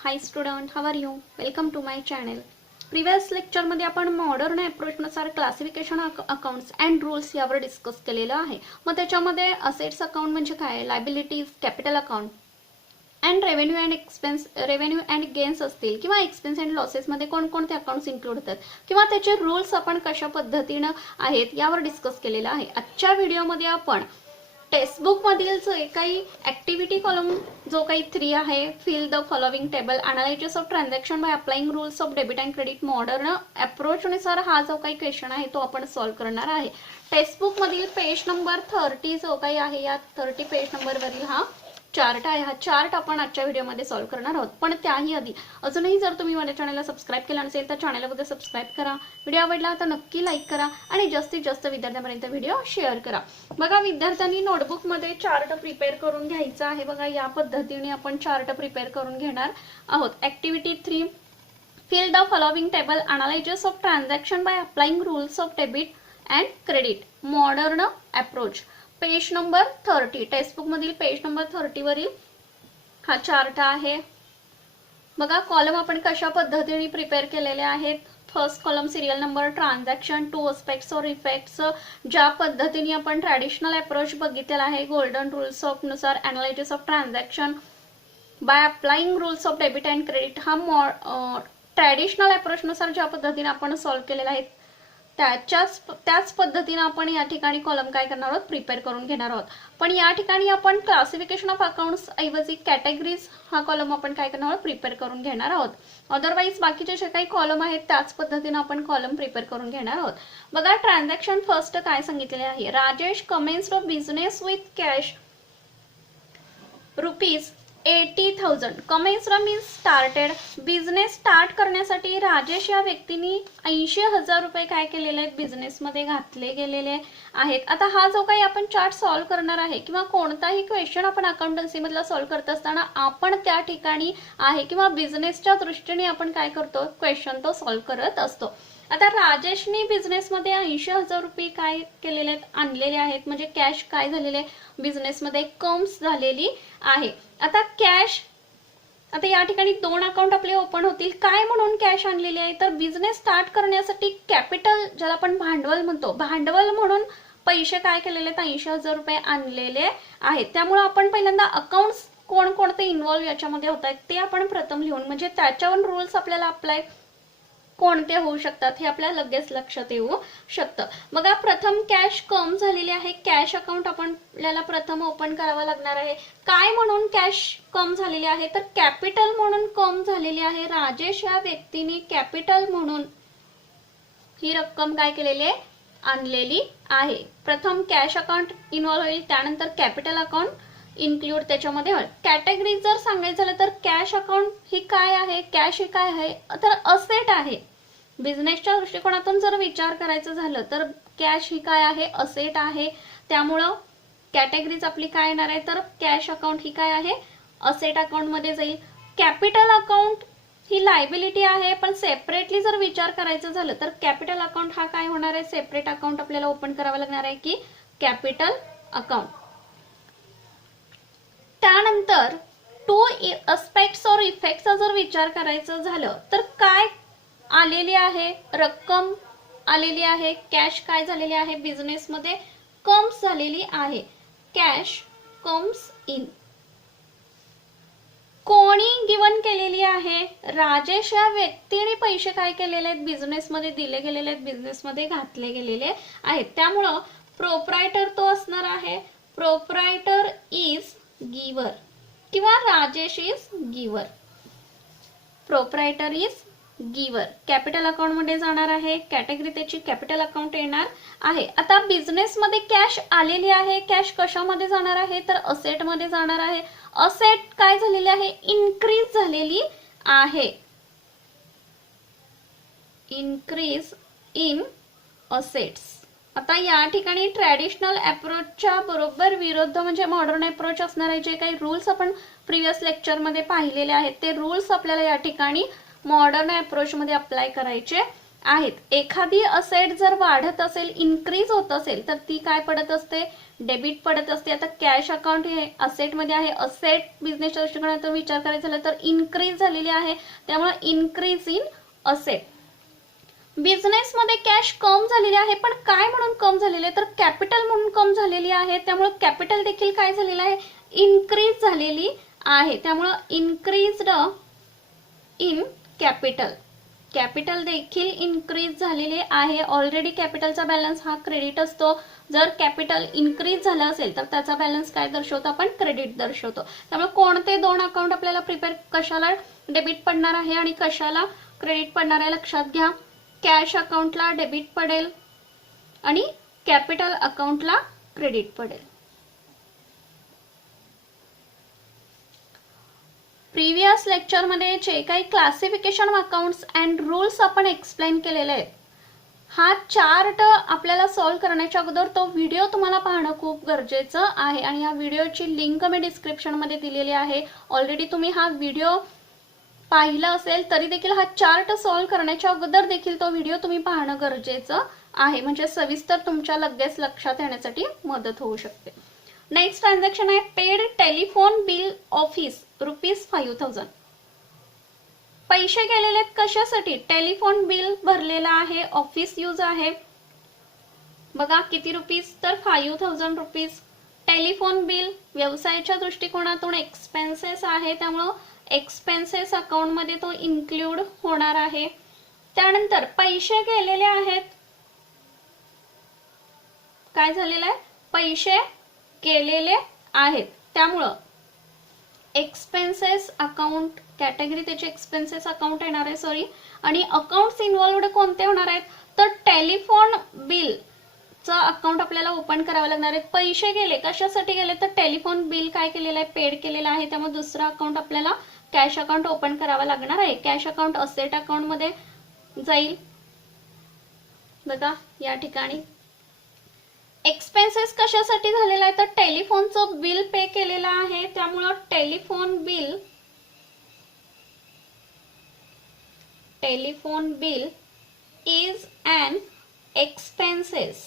High student, how are you? Welcome to my channel. Previous लेक्चरमध्ये आपण modern अप्रोचनुसार classification accounts and rules यावर discuss केलेलं आहे. मग त्याच्यामध्ये असेट्स अकाउंट म्हणजे काय, liabilities, capital account and revenue and gains असतील किंवा एक्सपेन्स अँड लॉसेसमध्ये कोणकोणते अकाउंट्स इन्क्लूड होतात किंवा त्याचे रूल्स आपण कशा पद्धतीनं आहेत यावर डिस्कस केलेलं आहे. आजच्या व्हिडिओमध्ये आपण टेक्स्टबुक मधील जे काही ऍक्टिव्हिटी कॉलम जो काही 3 आहे, fill the following table, analysis of transaction by applying rules of debit and credit, modern approach नुसार हा जो काही क्वेश्चन आहे तो आपण सॉल्व्ह करणार आहे. टेक्स्टबुक मधील पेज नंबर 30 जो काही आहे या 30 पेज नंबरवरील हा चार्ट आहे. हा चार्ट आपण आजच्या व्हिडिओमध्ये सॉल्व्ह करणार आहोत. पण त्याही आधी अजूनही जर तुम्ही माझ्या चॅनलला सबस्क्राइब केलं नसेल तर चॅनलला सबस्क्राइब करा. व्हिडिओ आवडला तर नक्की लाईक करा आणि जास्तीत जास्त विद्यार्थ्यांपर्यंत व्हिडिओ शेअर करा. बघा, विद्यार्थ्यांनी नोटबुकमध्ये चार्ट प्रिपेअर करून घ्यायचा आहे. बघा, या पद्धतीने आपण चार्ट प्रिपेअर करून घेणार आहोत. Activity 3, fill the following table, analysis of transaction by applying rules of debit and credit, modern approach. Page number 30, textbook मधील पेज नंबर 30 वरील हा चार्ट आहे. बघा, कॉलम आपण कशा पद्धतीने प्रिपेअर केलेले आहेत. First column serial number, transaction, 2 aspects और इफेक्ट्स, ज्या पद्धतीने आपण ट्रॅडिशनल अप्रोच बघितलेला आहे गोल्डन रूल्स ऑफ नुसार analysis of transaction by applying rules of debit and credit, हा ट्रॅडिशनल अप्रोच नुसार ज्या पद्धतीने आपण सॉल्व्ह केलेला आहे त्याच पद्धतीने आपण या ठिकाणी कॉलम काय करणार आहोत, प्रिपेअर करून घेणार आहोत. पण या ठिकाणी आपण क्लासिफिकेशन ऑफ अकाउंट्स ऐवजी कॅटेगरीज हा कॉलम आपण काय करणार आहोत, प्रिपेअर करून घेणार आहोत. अदरवाईज बाकीचे जे काही कॉलम आहेत त्याच पद्धतीने आपण कॉलम प्रिपेअर करून घेणार आहोत. बघा, ट्रान्झॅक्शन फर्स्ट काय सांगितलेले आहे. Rajesh commenced business with cash ₹80,000. Commenced means started. Business start करण्यासाठी राजेश या व्यक्तीने 80,000 रुपये काय केलेले आहेत, बिझनेसमध्ये घातले गेलेले आहेत. आता हा जो काही आपण चार्ट सॉल्व्ह करणार आहे किंवा कोणताही क्वेश्चन आपण अकाउंटन्सी मधला सॉल्व्ह करत असताना आपण त्या ठिकाणी आहे किंवा बिझनेसच्या दृष्टीने आपण काय करतो, क्वेश्चन तो सॉल्व्ह करत असतो. आता राजेशने बिझनेसमध्ये 80,000 रुपये काय केलेले आहेत, आणलेले आहेत. म्हणजे कॅश काय झालेले बिझनेसमध्ये कम्स झालेली आहे. आता कॅश, आता या ठिकाणी 2 अकाउंट आपले ओपन होतील. काय म्हणून कॅश आणलेली आहे, तर बिझनेस स्टार्ट करण्यासाठी कॅपिटल, ज्याला आपण भांडवल म्हणतो, भांडवल म्हणून पैसे काय केलेले आहेत, 80,000 रुपये आणलेले आहेत. त्यामुळे आपण पहिल्यांदा अकाउंट्स कोणकोणते इन्व्हॉल्व याच्यामध्ये होत आहेत ते आपण प्रथम लिहून, म्हणजे त्याच्यावर रूल्स आपल्याला अप्लाय कोणते होऊ शकतात हे आपल्याला लगेच लक्षात येऊ शकतं. बघा, प्रथम कॅश कम झालेली आहे. कॅश अकाउंट आपल्याला प्रथम ओपन करावं लागणार आहे. काय म्हणून कॅश कम झालेली आहे, तर कॅपिटल म्हणून कम झालेली आहे. राजेश या व्यक्तीने कॅपिटल म्हणून ही रक्कम काय केलेली आहे, आणलेली आहे. प्रथम कॅश अकाउंट इन्व्हॉल्व होईल, त्यानंतर कॅपिटल अकाउंट इन्क्लूड त्याच्यामध्ये होईल. कॅटेगरी जर सांगायचं झालं तर कॅश अकाउंट ही काय आहे, कॅश ही काय आहे, तर असेट आहे. बिझनेसच्या दृष्टिकोनातून जर विचार करायचं झालं तर कॅश ही काय आहे, असेट आहे. त्यामुळं कॅटेगरीज आपली काय येणार आहे, तर कॅश अकाउंट ही काय आहे, असेट अकाउंट मध्ये जाईल. कॅपिटल अकाउंट ही लायबिलिटी आहे. पण सेपरेटली जर विचार करायचं झालं तर कॅपिटल अकाउंट हा काय होणार आहे, सेपरेट अकाउंट आपल्याला ओपन करावं लागणार आहे की कॅपिटल अकाउंट. त्यानंतर 2 अस्पेक्ट्स और इफेक्ट्सचा जर विचार करायचं झालं तर काय आलेली आहे, रक्कम आलेली आहे. कॅश काय झालेली आहे, बिझनेसमध्ये कम्स झालेली आहे. Cash comes in. कोणी गिवन केलेली आहे, राजेश या व्यक्तीने पैसे काय केलेले आहेत, बिझनेसमध्ये दिले गेलेले आहेत, बिझनेसमध्ये घातले गेलेले आहेत. त्यामुळं प्रोप्रायटर तो असणार आहे. प्रोप्रायटर इज गिवर किंवा राजेश इज गिवर. प्रोप्रायटर इज गिवर कॅपिटल अकाउंट मध्ये जाणार आहे. कॅटेगरी त्याची कॅपिटल अकाउंट येणार आहे. आता बिझनेस मध्ये कॅश आलेली आहे. कॅश कशामध्ये जाणार आहे, तर असेट मध्ये जाणार आहे. असेट काय झालेली आहे, इन्क्रीज झालेली आहे. Increase in assets. आता या ठिकाणी ट्रॅडिशनल अप्रोचच्या बरोबर विरुद्ध म्हणजे मॉडर्न अप्रोच असणार आहे. जे काही रूल्स आपण प्रिव्हियस लेक्चर मध्ये पाहिलेले आहेत ते रूल्स आपल्याला या ठिकाणी मॉडर्न अप्रोच मध्ये अप्लाय करायचे आहेत. एखादी असेट जर वाढत असेल, इन्क्रीज होत असेल, तर ती काय पडत असते, डेबिट पडत असते. आता कॅश अकाउंट हे असेट मध्ये आहे. असेट बिझनेसच्या दृष्टिकोनातून विचार करायचा झाला तर इन्क्रीज झालेली आहे, त्यामुळे इन्क्रीज इन असेट. बिझनेस मध्ये कॅश कम झालेली आहे, पण काय म्हणून कम झालेली आहे तर कॅपिटल म्हणून कम झालेली आहे. त्यामुळे कॅपिटल देखील काय झालेलं आहे, इन्क्रीज झालेली आहे. त्यामुळे इन्क्रीज्ड इन कॅपिटल. कॅपिटल देखील इन्क्रीज झालेले आहे. ऑलरेडी कॅपिटलचा बॅलन्स हा क्रेडिट असतो. जर कॅपिटल इन्क्रीज झालं असेल तर त्याचा बॅलन्स काय दर्शवतो, आपण क्रेडिट दर्शवतो. त्यामुळे कोणते दोन अकाउंट आपल्याला प्रिपेअर, कशाला डेबिट पडणार आहे आणि कशाला क्रेडिट पडणार आहे लक्षात घ्या. कॅश अकाउंटला डेबिट पडेल आणि कॅपिटल अकाउंटला क्रेडिट पडेल. प्रिव्हियस लेक्चरमध्ये जे काही क्लासिफिकेशन अकाउंट्स अँड रूल्स आपण एक्सप्लेन केलेले आहेत, हा चार्ट आपल्याला सॉल्व्ह करण्याच्या अगोदर तो व्हिडिओ तुम्हाला पाहणं खूप गरजेचं आहे आणि या व्हिडिओची लिंक मी डिस्क्रिप्शनमध्ये दिलेली आहे. ऑलरेडी तुम्ही हा व्हिडिओ पाहिला असेल तरी देखील हा चार्ट सॉल्व्ह करण्याच्या अगोदर देखील तो व्हिडिओ तुम्ही पाहणं गरजेचं आहे, म्हणजे सविस्तर तुमच्या लगेच लक्षात येण्यासाठी मदत होऊ शकते. नेक्स्ट ट्रान्झॅक्शन आहे पेड टेलिफोन बिल ऑफिस ₹5,000. पैसे गेलेले कशासाठी, टेलिफोन बिल भरलेला आहे, ऑफिस यूज आहे. बघा किती रुपीज तर ₹5,000. टेलिफोन बिल व्यवसायाच्या दृष्टिकोनातून एक्सपेन्सेस आहे, त्यामुळं एक्सपेन्सेस अकाउंट मध्ये तो इन्क्लूड होणार आहे. त्यानंतर पैसे गेलेले आहेत, काय झालेलं आहे, पैसे गेलेले आहेत, त्यामुळं एक्सपेन्सेस अकाउंट कॅटेगरी त्याचे एक्सपेन्सेस अकाउंट येणार आहे, सॉरी. आणि अकाउंट्स इन्व्हॉल्वड कोणते होणार आहेत तर टेलिफोन बिल चा अकाउंट आपल्याला ओपन करावं लागणार आहे. पैसे गेले कशासाठी गेले तर टेलिफोन बिल काय केलेलं आहे, पेड केलेलं आहे, त्यामुळे दुसरा अकाउंट आपल्याला कॅश अकाउंट ओपन करावा लागणार आहे. कॅश अकाउंट असेट अकाउंट मध्ये जाईल. बघा या ठिकाणी एक्सपेन्सेस कशासाठी झालेला आहे तर टेलिफोनचं बिल पे केलेलं आहे, त्यामुळं telephone bill is an expenses.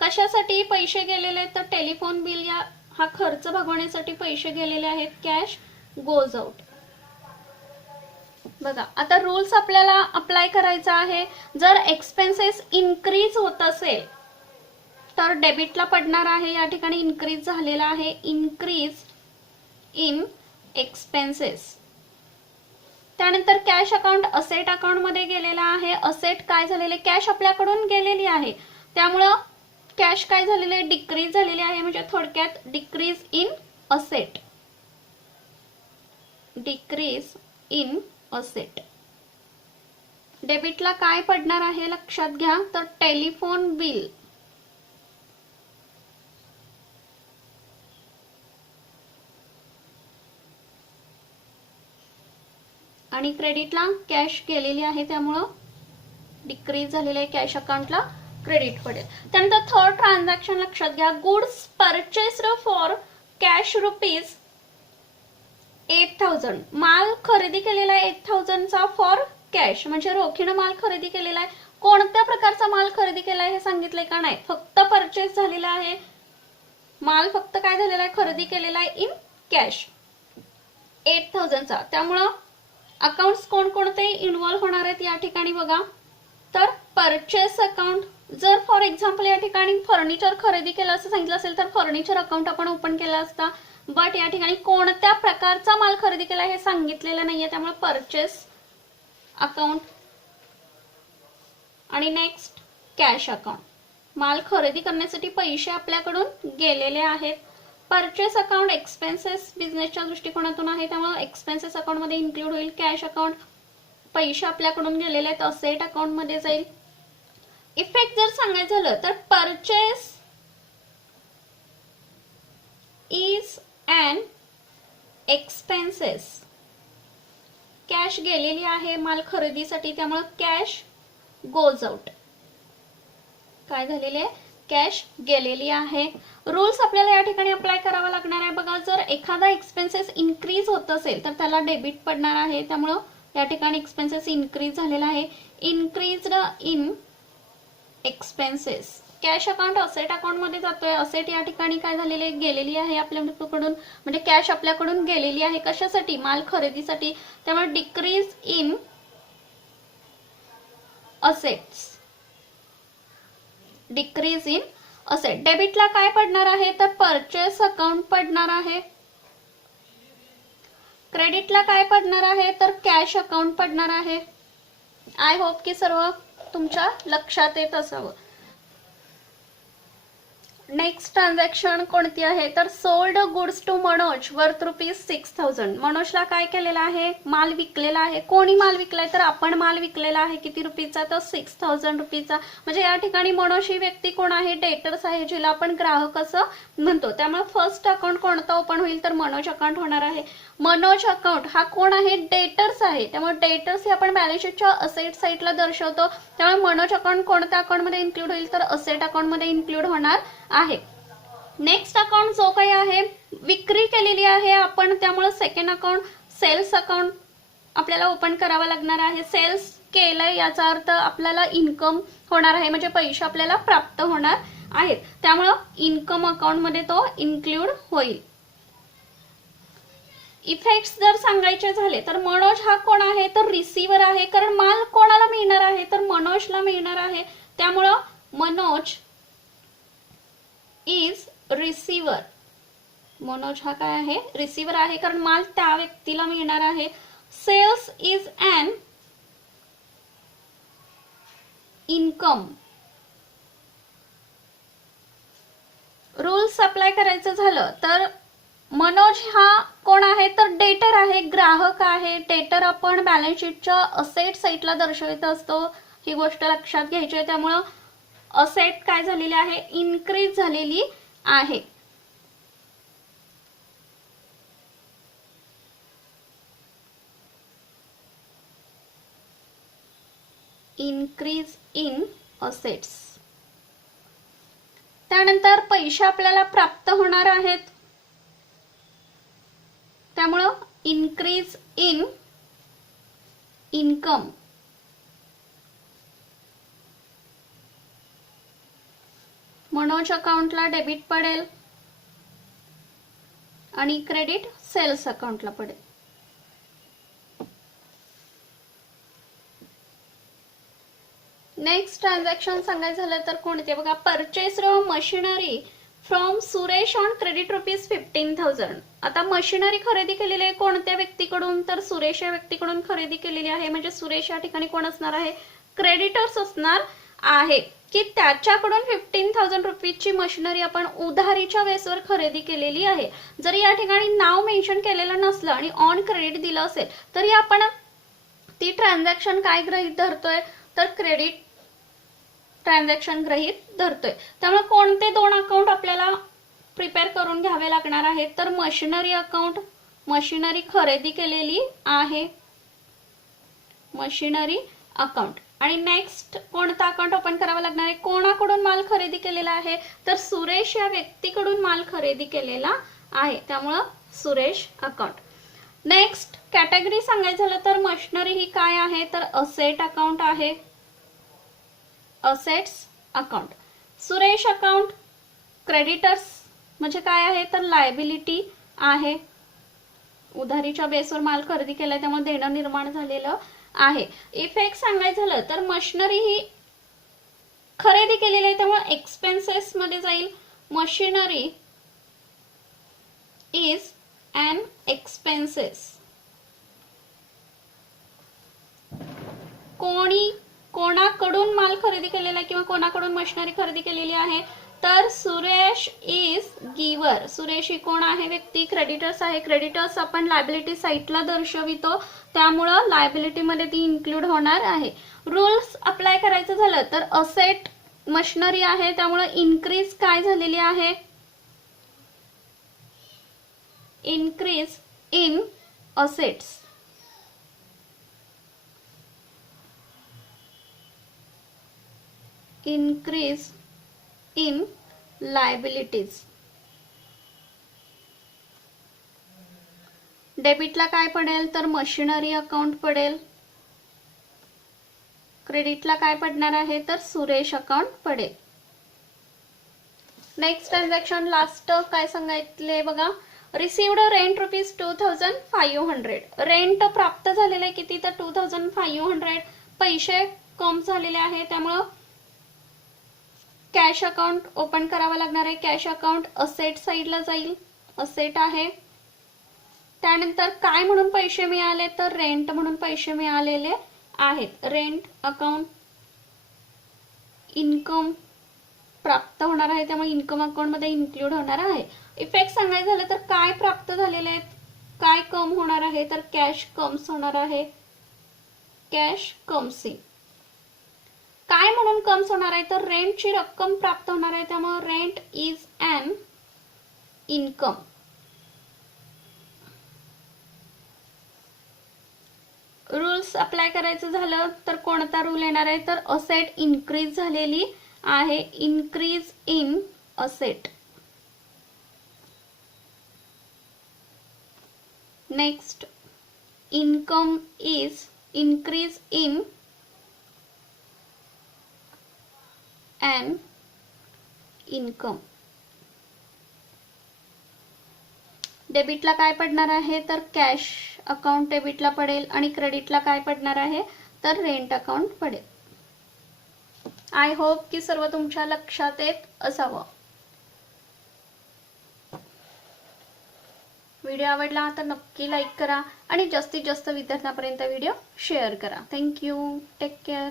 कशासाठी पैसे गेलेले आहेत तर टेलिफोन बिल हा खर्च भागवण्यासाठी पैसे गेलेले आहेत. Cash goes out. बघा आता रूल्स आपल्याला अप्लाय करायचा आहे. जर एक्सपेन्सेस इन्क्रीज होत असेल तर डेबिटला पडणार आहे. या ठिकाणी इन्क्रीज झालेला आहे, इन्क्रीज इन एक्सपेन्सेस. त्यानंतर कॅश अकाउंट असेट अकाउंट मध्ये गेलेला आहे. असेट काय झालेले, कॅश आपल्याकडून गेलेली आहे, त्यामुळं कॅश काय झालेले, डिक्रीज झालेली आहे, म्हणजे थोडक्यात decrease in asset. Decrease in asset. डेबिटला काय पडणार आहे लक्षात घ्या तर टेलिफोन बिल. आणि क्रेडिटला कॅश गेलेली आहे, त्यामुळं डिक्रीज झालेले कॅश अकाउंटला क्रेडिट पडेल. त्यानंतर थर्ड ट्रान्झॅक्शन लक्षात घ्या, गुड्स परचेस्ड फॉर कॅश ₹8,000. माल खरेदी केलेला आहे 8,000 चा फॉर कॅश, म्हणजे रोखीनं माल खरेदी केलेला आहे. कोणत्या प्रकारचा माल खरेदी केला आहे हे सांगितलंय का नाही, फक्त परचेस झालेला आहे, माल फक्त काय झालेला आहे, खरेदी केलेला आहे इन कॅश 8,000 चा. त्यामुळं अकाउंट्स कोणकोणते इन्व्हॉल्व होणार आहेत या ठिकाणी बघा तर परचेस अकाउंट. जर फॉर एक्झाम्पल या ठिकाणी फर्निचर खरेदी केलं असं सांगितलं असेल तर फर्निचर अकाउंट आपण ओपन केलं असता, बट या ठिकाणी कोणत्या प्रकारचा माल खरेदी केला हे सांगितलेलं नाहीये, त्यामुळे परचेस अकाउंट. आणि नेक्स्ट कॅश अकाउंट, माल खरेदी करण्यासाठी पैसे आपल्याकडून गेलेले आहेत. परचेस अकाउंट एक्सपेन्सेस बिझनेसच्या दृष्टिकोनातून आहे, त्यामुळे एक्सपेन्सेस अकाउंट मध्ये इन्क्लूड होईल. कॅश अकाउंट पैसे आपल्याकडून गेलेले आहेत, असेट अकाउंट मध्ये जाईल. इफेक्ट जर सांगायचं झालं तर purchase is an expenses. Cash गेलेली आहे माल खरेदीसाठी, त्यामुळे कॅश गोज आउट. काय झालेले, कॅश गेलेली आहे. रूल्स आपल्याला या ठिकाणी अप्लाय करावा लागणार आहे. बघा, जर एखादा एक्सपेन्सेस इन्क्रीज होत असेल तर त्याला डेबिट पडणार आहे. त्यामुळं या ठिकाणी एक्सपेन्सेस इन्क्रीज झालेला आहे. Increased in expenses. Cash account asset account मध्ये जातोय. असेट या ठिकाणी काय झालेले गेलेली आहे आपल्याकडून, म्हणजे कॅश आपल्याकडून गेलेली आहे. कशासाठी? माल खरेदीसाठी. त्यामुळे decrease in assets. Decrease in asset. डेबिटला काय पडणार आहे तर परचेस अकाउंट पडणार आहे. क्रेडिटला काय पडणार आहे तर कॅश अकाउंट पडणार आहे. आय होप की सर्व तुमच्या लक्षात येत असावं. नेक्स्ट ट्रान्झॅक्शन कोणती आहे तर sold goods to Manoj worth ₹6,000. मनोजला काय केलेला आहे? माल विकलेला आहे. कोणी माल विकलाय तर आपण माल विकलेला आहे. किती रुपीचा तर ₹6,000. म्हणजे या ठिकाणी मनोज ही व्यक्ती कोण आहे? डेटर्स आहे, जिला आपण ग्राहक असं म्हणतो. त्यामुळे फर्स्ट अकाउंट कोणतं ओपन होईल तर मनोज अकाउंट होणार आहे. मनोज अकाउंट हा कोण आहे? डेटर्स आहे. त्यामुळे डेटर्स हे आपण बॅलन्स शीटच्या असेट साईडला दर्शवतो. त्यामुळे मनोज अकाउंट कोणत्या अकाउंटमध्ये इन्क्लूड होईल तर असेट अकाउंटमध्ये इन्क्लूड होणार आहे. नेक्स्ट अकाउंट जो काही आहे, विक्री केलेली आहे आपण, त्यामुळे सेकंड अकाउंट सेल्स अकाउंट आपल्याला ओपन करावा लागणार आहे. सेल्स केलंय याचा अर्थ आपल्याला इन्कम होणार आहे, म्हणजे पैसे आपल्याला प्राप्त होणार आहेत. त्यामुळे इन्कम अकाउंट मध्ये तो इन्क्लूड होईल. इफेक्ट्स जर सांगायचे झाले तर मनोज हा कोण आहे तर रिसिव्हर आहे. कारण माल कोणाला मिळणार आहे तर मनोजला मिळणार आहे. त्यामुळं मनोज इज रिसिव्हर. मनोज हा काय आहे? रिसिव्हर आहे, कारण माल त्या व्यक्तीला मिळणार आहे. Sales is an income. Rules apply करायचं झालं तर मनोज हा कोण आहे तर डेटर आहे, ग्राहक आहे. डेटर आपण बॅलन्स शीटच्या असेट साईडला दर्शवित असतो. ही गोष्ट लक्षात घ्यायची आहे. त्यामुळं असेट काय झालेली आहे? इन्क्रीज झालेली आहे. Increase in assets. त्यानंतर पैसे आपल्याला प्राप्त होणार आहेत. त्यामुळं इन्क्रीज इन इन्कम. मनोज अकाउंटला डेबिट पडेल आणि क्रेडिट सेल्स अकाउंटला पडेल. नेक्स्ट ट्रान्झॅक्शन सांगायचं झालं तर कोणते? बघा, purchased machinery from Suresh on credit ₹15,000. आता मशिनरी खरेदी केलेली आहे कोणत्या व्यक्तीकडून तर सुरेश या व्यक्तीकडून खरेदी केलेली आहे. म्हणजे सुरेश या ठिकाणी कोण असणार आहे? क्रेडिटर्स असणार आहे, की त्याच्याकडून ₹15,000 मशिनरी आपण उधारीच्या बेसवर खरेदी केलेली आहे. जरी या ठिकाणी नाव मेन्शन केलेलं नसलं आणि ऑन क्रेडिट दिलं असेल तरी आपण ती ट्रान्झॅक्शन काय गृहीत धरतोय तर क्रेडिट ट्रान्झॅक्शन गृहीत धरतोय. त्यामुळे कोणते दोन अकाउंट आपल्याला प्रिपेअर करून घ्यावे लागणार आहेत तर मशिनरी अकाउंट. मशिनरी खरेदी केलेली आहे, मशिनरी अकाउंट. आणि नेक्स्ट कोणता अकाउंट ओपन करावा लागणार आहे? कोणाकडून माल खरेदी केलेला आहे तर सुरेश या व्यक्तीकडून माल खरेदी केलेला आहे. त्यामुळं सुरेश अकाउंट. नेक्स्ट कॅटेगरी सांगायचं झालं तर मशिनरी ही काय आहे तर असेट अकाउंट आहे, assets account. Suresh account creditors म्हणजे काय आहे तर लायबिलिटी आहे. उधारीच्या बेसवर माल खरेदी केलाय त्यामुळे देणं निर्माण झालेलं आहे. इफेक्ट सांगायचं झालं तर मशिनरी ही खरेदी केलेली आहे त्यामुळे एक्सपेन्सेस मध्ये जाईल. Machinery is an expenses. कोणाकडून माल खरेदी केलेला आहे किंवा कोणाकडून मशिनरी खरेदी केलेली आहे तर सुरेश इज गिवर. सुरेश ही कोण आहे? व्यक्ती. क्रेडिटर्स आहे. क्रेडिटर्स आपण लायबिलिटी साईडला दर्शवितो, त्यामुळं लायबिलिटी मध्ये ती इन्क्लूड होणार आहे. रूल्स अप्लाय करायचं झालं तर असेट मशिनरी आहे त्यामुळे इन्क्रीज काय झालेली आहे? Increase in assets. Increase in liabilities. डेबिटला काय पडेल तर मशिनरी अकाउंट पडेल. क्रेडिटला काय पडणार आहे तर सुरेश अकाउंट पडेल. नेक्स्ट ट्रान्झॅक्शन लास्ट काय सांगितले बघा. Received rent ₹2500. रेंट प्राप्त झालेले आहे किती तर 2500. पैसे कम झालेले आहे त्यामुळं कॅश अकाउंट ओपन करावा लागणार आहे. कॅश अकाउंट असेट साईडला जाईल. असेट आहे. त्यानंतर काय म्हणून पैसे मिळाले तर रेंट म्हणून पैसे मिळालेले आहेत. रेंट अकाउंट इन्कम प्राप्त होणार आहे त्यामुळे इन्कम अकाउंट मध्ये इन्क्लूड होणार आहे. इफेक्ट सांगायचं झालं तर काय प्राप्त झालेले आहेत, काय कम होणार आहे तर कॅश कम्स होणार आहे. Cash comes in. काय म्हणून कम्स होणार आहे तर रेंटची रक्कम प्राप्त होणार आहे त्यामुळे rent is an income. Rules apply करायचं झालं तर कोणता रूल येणार आहे तर असेट इन्क्रीज झालेली आहे. Increase in asset. Next income is increase in an income. डेबिटला काय पडणार आहे तर कॅश अकाउंट डेबिटला पडेल आणि क्रेडिटला काय पडणार आहे तर रेंट अकाउंट पडेल. आय होप की सर्व तुमच्या लक्षात येत असावं. व्हिडिओ आवडला तर नक्की लाईक करा आणि जास्तीत जास्त विद्यार्थ्यांपर्यंत व्हिडिओ शेअर करा. थँक्यू. Take care.